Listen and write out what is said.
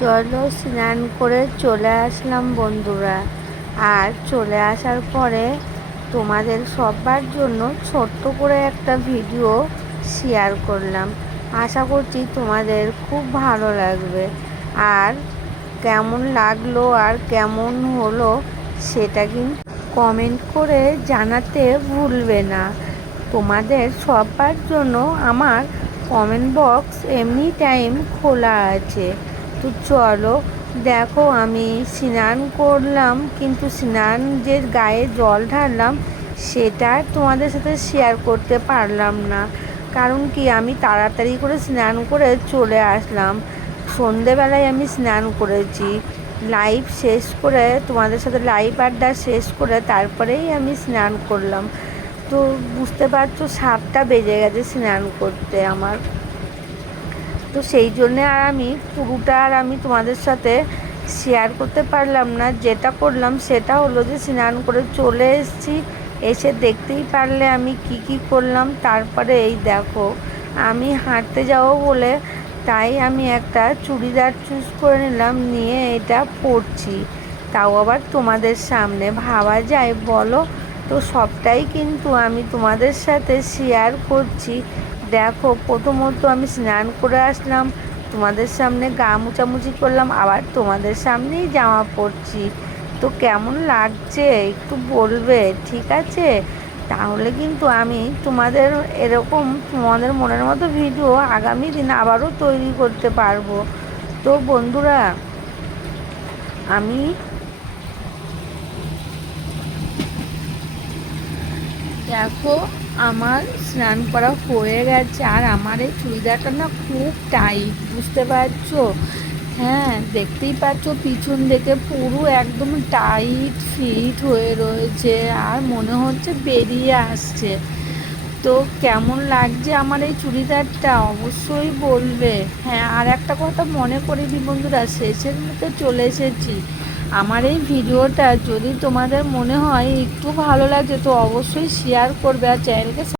চলো স্নান করে চলে আসলাম বন্ধুরা। আর চলে আসার পরে তোমাদের সবার জন্য ছোট্ট করে একটা ভিডিও শেয়ার করলাম। আশা করছি তোমাদের খুব ভালো লাগবে। আর কেমন লাগলো আর কেমন হলো সেটা কিন্তু কমেন্ট করে জানাতে ভুলবে না। তোমাদের সবার জন্য আমার কমেন্ট বক্স এমনি টাইম খোলা আছে। তো চলো, দেখো আমি স্নান করলাম, কিন্তু স্নান যে গায়ে জল ঢাললাম সেটা তোমাদের সাথে শেয়ার করতে পারলাম না। কারণ কি, আমি তাড়াতাড়ি করে স্নান করে চলে আসলাম। সন্ধেবেলায় আমি স্নান করেছি, লাইভ শেষ করে তোমাদের সাথে লাইভ আড্ডা শেষ করে তারপরেই আমি স্নান করলাম। তো বুঝতে পারছো 7টা বেজে গেছে স্নান করতে আমার। তো সেই জন্যে আর আমি পুরোটা আর আমি তোমাদের সাথে শেয়ার করতে পারলাম না। যেটা করলাম সেটা হলো যে স্নান করে চলে এসেছি, এসে দেখতেই পারলে আমি কি করলাম। তারপরে এই দেখো, আমি হাঁটতে যাব বলে তাই আমি একটা চুড়িদার চুজ করে নিলাম, নিয়ে এটা পরছি, তাও আবার তোমাদের সামনে। ভাবা যায় বলো? তো সবটাই কিন্তু আমি তোমাদের সাথে শেয়ার করছি। দেখো, প্রথমত আমি স্নান করে আসলাম, তোমাদের সামনে গা মুছামুছি করলাম, আবার তোমাদের সামনেই জামা পরছি। তো কেমন লাগছে একটু বলবে, ঠিক আছে? তাহলে কিন্তু আমি তোমাদের এরকম তোমাদের মনের মতো ভিডিও আগামী দিন আবারও তৈরি করতে পারবো। তো বন্ধুরা, আমি দেখো আমার স্নান করা হয়ে গেছে। আর আমার এই চুড়িদারটা না খুব টাইট, বুঝতে পারছো? হ্যাঁ, দেখতেই পাচ্ছ পিছন থেকে পুরো একদম টাইট ফিট হয়ে রয়েছে, আর মনে হচ্ছে বেরিয়ে আসছে। তো কেমন লাগছে আমার এই চুড়িদারটা অবশ্যই বলবে। হ্যাঁ, আর একটা কথা মনে করে দিই বন্ধুরা, শেষের মধ্যে চলে এসেছি। আমার এই ভিডিওটা যদি তোমাদের মনে হয় একটু ভালো লাগে তো অবশ্যই শেয়ার করবে, আর চ্যানেলকে